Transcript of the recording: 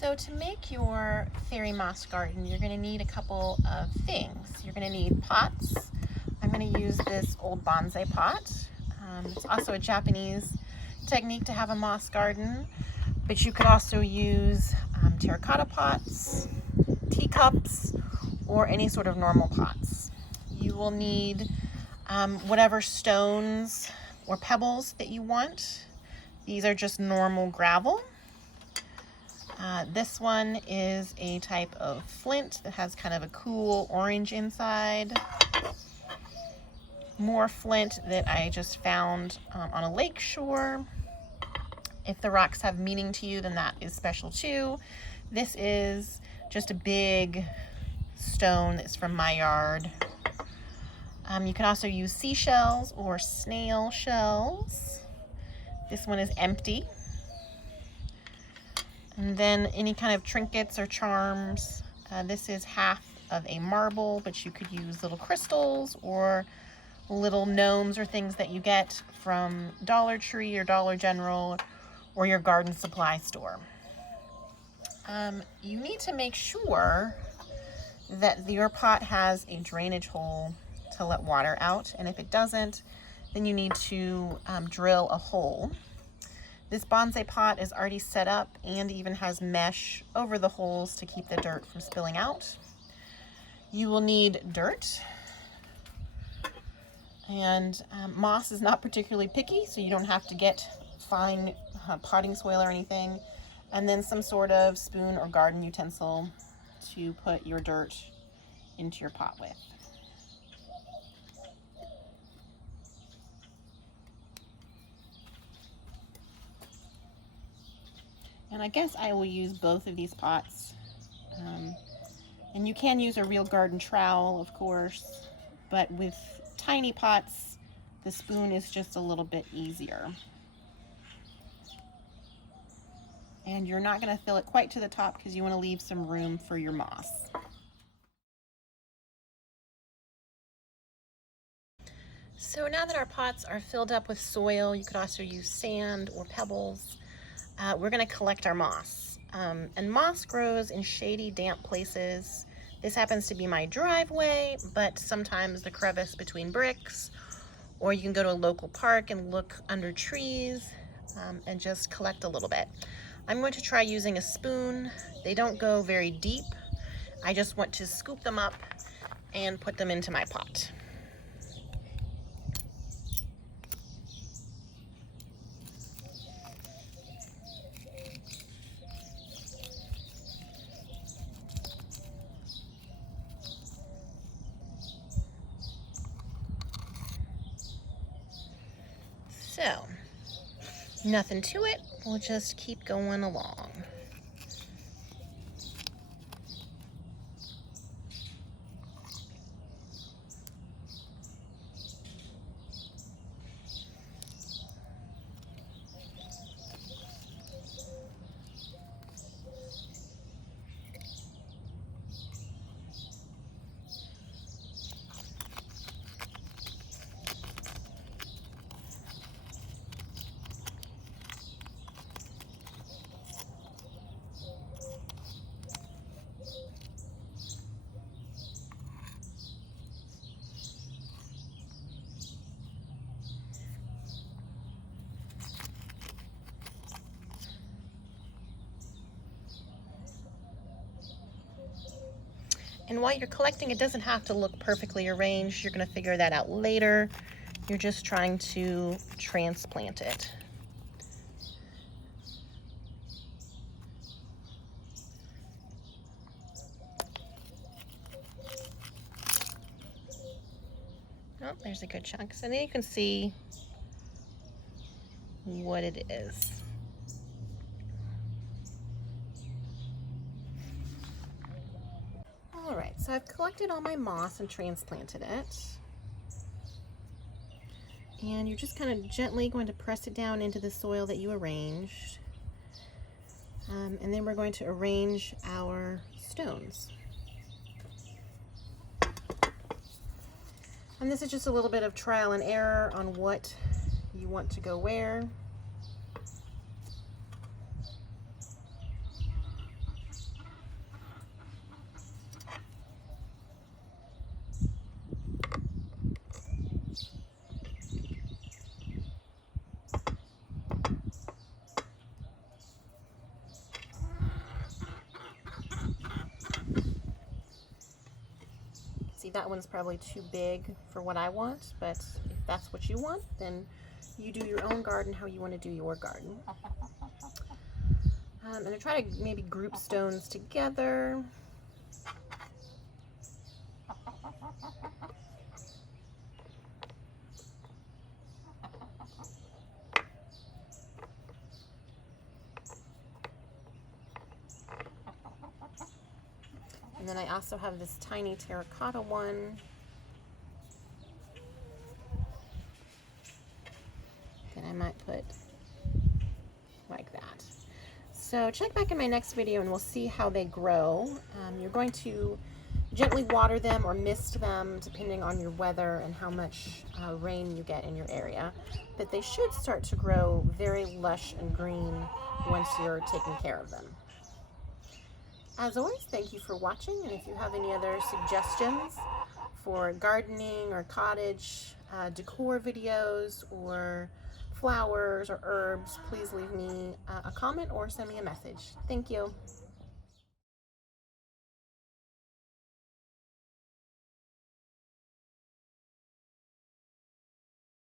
So to make your fairy moss garden, you're going to need a couple of things. You're going to need pots. I'm going to use this old bonsai pot. It's also a Japanese technique to have a moss garden, but you could also use terracotta pots, teacups, or any sort of normal pots. You will need whatever stones or pebbles that you want. These are just normal gravel. This one is a type of flint that has kind of a cool orange inside. More flint that I just found on a lake shore. If the rocks have meaning to you, then that is special too. This is just a big stone that's from my yard. You can also use seashells or snail shells. This one is empty. And then any kind of trinkets or charms. This is half of a marble, but you could use little crystals or little gnomes or things that you get from Dollar Tree or Dollar General or your garden supply store. You need to make sure that your pot has a drainage hole to let water out, and if it doesn't, then you need to drill a hole. This bonsai pot is already set up and even has mesh over the holes to keep the dirt from spilling out. You will need dirt, and moss is not particularly picky, so you don't have to get fine potting soil or anything. And then some sort of spoon or garden utensil to put your dirt into your pot with. And I guess I will use both of these pots. And you can use a real garden trowel, of course, but with tiny pots, the spoon is just a little bit easier. And you're not going to fill it quite to the top because you want to leave some room for your moss. So now that our pots are filled up with soil, you could also use sand or pebbles. We're going to collect our moss. And moss grows in shady, damp places. This happens to be my driveway, but sometimes the crevice between bricks, or you can go to a local park and look under trees and just collect a little bit. I'm going to try using a spoon. They don't go very deep. I just want to scoop them up and put them into my pot. So, nothing to it, we'll just keep going along. And while you're collecting, it doesn't have to look perfectly arranged. You're going to figure that out later. You're just trying to transplant it. Oh, there's a good chunk. So then you can see what it is. All right, so I've collected all my moss and transplanted it. And you're just kind of gently going to press it down into the soil that you arranged. And then we're going to arrange our stones. And this is just a little bit of trial and error on what you want to go where. that one's probably too big for what I want, but if that's what you want, then you do your own garden how you want to do your garden. And I try to maybe group stones together. And then I also have this tiny terracotta one that I might put like that. So check back in my next video and we'll see how they grow. You're going to gently water them or mist them depending on your weather and how much rain you get in your area. But they should start to grow very lush and green once you're taking care of them. As always, thank you for watching, and if you have any other suggestions for gardening or cottage decor videos or flowers or herbs, please leave me a comment or send me a message. Thank you.